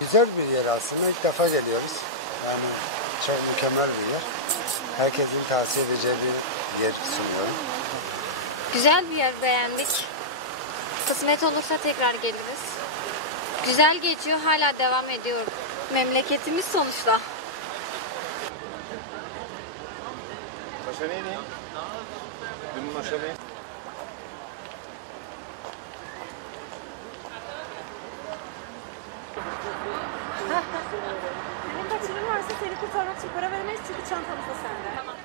Güzel bir yer aslında. İlk defa geliyoruz. Yani çok mükemmel bir yer. Herkesin tavsiye edeceği bir yer sunuyorum. Güzel bir yer, beğendik. Kısmet olursa tekrar geliriz. Güzel geçiyor, hala devam ediyor. Memleketimiz sonuçta. Aşağıya ineyim. Dünün aşağıya. Senin kaçırın varsa seni kurtarmak için para veremeyiz çünkü çantamız da sende. Tamam.